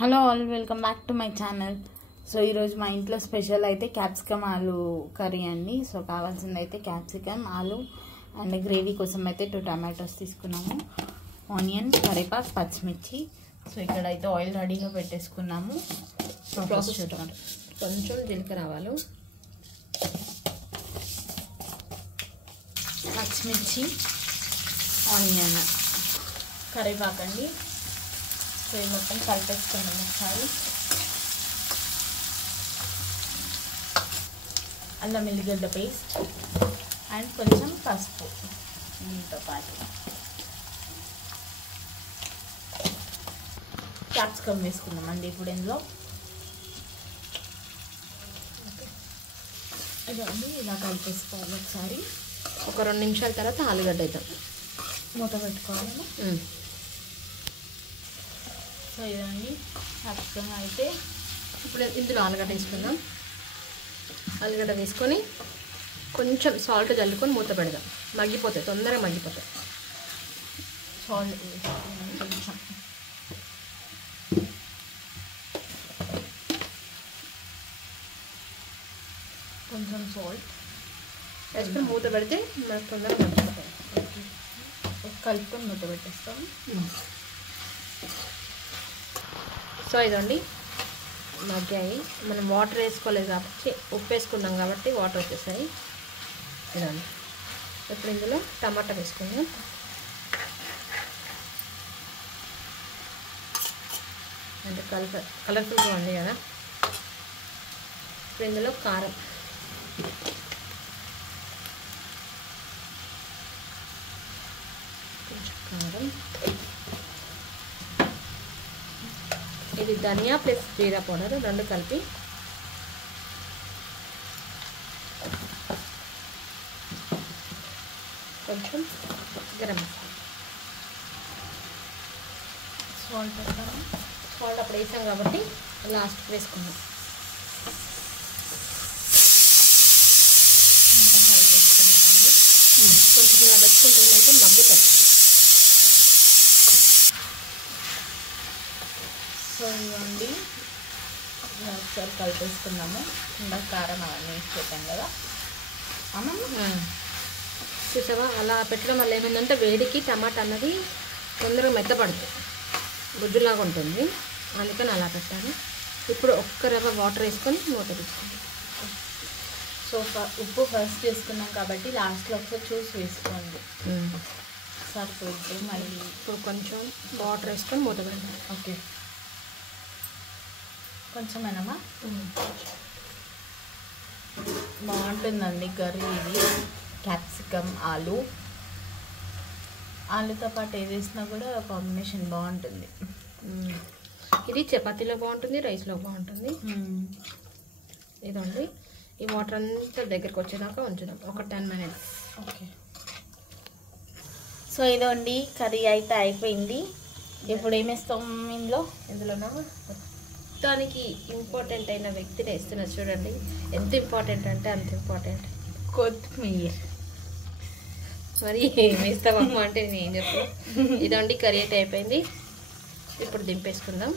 Hello all, welcome back to my channel. So ఈరోజు మా ఇంట్లో స్పెషల్ అయితే క్యాప్సికమ్ ఆలు కర్రీ అండి. సో కావాల్సింది అయితే క్యాప్సికమ్ ఆలు అండ్ గ్రేవీ కోసం అయితే 2 టమాటోస్ తీసుకున్నాము, ఆనియన్, కరివేపాకు, పచ్చిమిర్చి. సో ఇక్కడ అయితే ఆయిల్ రెడీగా పెట్టేసుకున్నాము. ప్రాసెస్ చూద్దాం. కొంచెం జీలకర్ర ఆవాలు, పచ్చిమిర్చి, ఆనియన్, కరివేపాకు అండి. సో ఇది మొత్తం కలిపేసుకున్నాం ఒకసారి. అల్లం వెల్లిగడ్డ పేస్ట్ అండ్ కొంచెం పసుపు దీంతో పాటు క్యాప్సికమ్ వేసుకున్నాం అండి ఇప్పుడు ఇందులో. ఇదండి ఇలా కలిపేసుకోవాలి ఒకసారి. ఒక 2 నిమిషాల తర్వాత ఆలుగడ్డ వేద్దాం, మూత పెట్టుకోవాలి. సో ఇదండి క్యాప్సికమ్ అయితే ఇప్పుడు ఇందులో ఆలుగడ్డ వేసుకుందాం. ఆలుగడ్డ వేసుకొని కొంచెం సాల్ట్ చల్లుకొని మూత పెడదాం. మగ్గిపోతాయి, తొందరగా మగ్గిపోతాయి. సాల్ట్ కొంచెం కొంచెం సాల్ట్ వేసుకొని మూత పెడితే మనకు తొందరగా మగ్గిపోతాయి. కలుపుకొని మూత పెట్టేస్తాం. సో ఇదండి మగ్గాయి. మనం వాటర్ వేసుకోలేదు కాబట్టి, ఉప్పు వేసుకున్నాం కాబట్టి వాటర్ వచ్చేసాయి. ఇదండి ఇప్పుడు ఇందులో టమాటా వేసుకుందాం. అంటే కలర్ఫుల్గా ఉంది కదా. ఇప్పుడు ఇందులో కారం, కొంచెం కారం, ఇది ధనియా ప్లస్ జీరా పౌడర్ 2 కలిపి, కొంచెం గరం మసాలా, సాల్ట్ వేస్తాం. సాల్ట్ అప్పుడు వేసాం కాబట్టి లాస్ట్ వేసుకుందాం. ఇంకా కలిపేసుకున్నామండి. కొంచెం ఇలా పెట్టుకుంటుందంటే మగ్గుతుంది. సో ఇవ్వండి ఒకసారి కలిపేసుకున్నాము. ఇంకా కారం అవన్నీ వేసి పెట్టాం కదా అమ్మమ్మ. చూసావా, అలా పెట్టడం వల్ల ఏమైందంటే వేడికి టమాటా అన్నది తొందరగా మెత్తపడుతుంది, గుజ్జులాగా ఉంటుంది. అందుకని అలా పెట్టాను. ఇప్పుడు ఒక్క రవ్వ వాటర్ వేసుకొని మూత తీసుకుంటాం. సో ఉప్పు ఫస్ట్ వేసుకున్నాం కాబట్టి లాస్ట్లో ఒకసారి చూసి వేసుకోండి, సరిపోతుంది. మళ్ళీ ఇప్పుడు కొంచెం వాటర్ వేసుకొని మూత పెడతాం. ఓకే, కొంచెమేనమ్మా. బాగుంటుందండి కర్రీ ఇది. క్యాప్సికమ్ ఆలుతో పాటు ఏది వేసినా కూడా కాంబినేషన్ బాగుంటుంది. ఇది చపాతీలో బాగుంటుంది, రైస్లో బాగుంటుంది. ఇదండి ఈ వాటర్ అంతా దగ్గరికి వచ్చేదాకా ఉంచుదాం ఒక 10 minutes. ఓకే, సో ఇదండి కర్రీ అయితే అయిపోయింది. ఇప్పుడు ఏమేస్తాం ఇందులోనా మొత్తానికి ఇంపార్టెంట్ అయిన వ్యక్తిని వేస్తున్నా. చూడండి ఎంత ఇంపార్టెంట్ అంటే అంత ఇంపార్టెంట్, కొత్తిమీర. మరి ఏమేస్తామమ్మా అంటే నేను చెప్పు. ఇదండి కర్రీ అయితే అయిపోయింది. ఇప్పుడు దింపేసుకుందాం.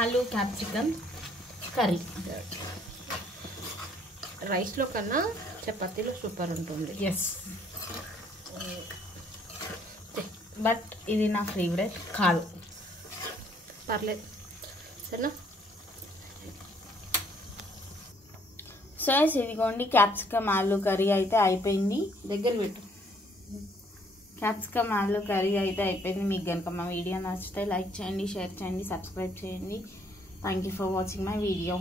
ఆలు క్యాప్సికమ్ కర్రీ రైస్లో కన్నా చపాతీలో సూపర్ ఉంటుంది. ఎస్, బట్ ఇది నా ఫేవరెట్ కాదు. పర్లేదు సరేనా. సో ఇదిగోండి క్యాప్సికమ్ ఆలు కర్రీ అయితే అయిపోయింది. దగ్గర పెట్టు. క్యాప్సికమ్ ఆలు కర్రీ అయితే అయిపోయింది. మీకు కనుక మా వీడియో నచ్చితే లైక్ చేయండి, షేర్ చేయండి, సబ్స్క్రైబ్ చేయండి. Thank you for watching my video.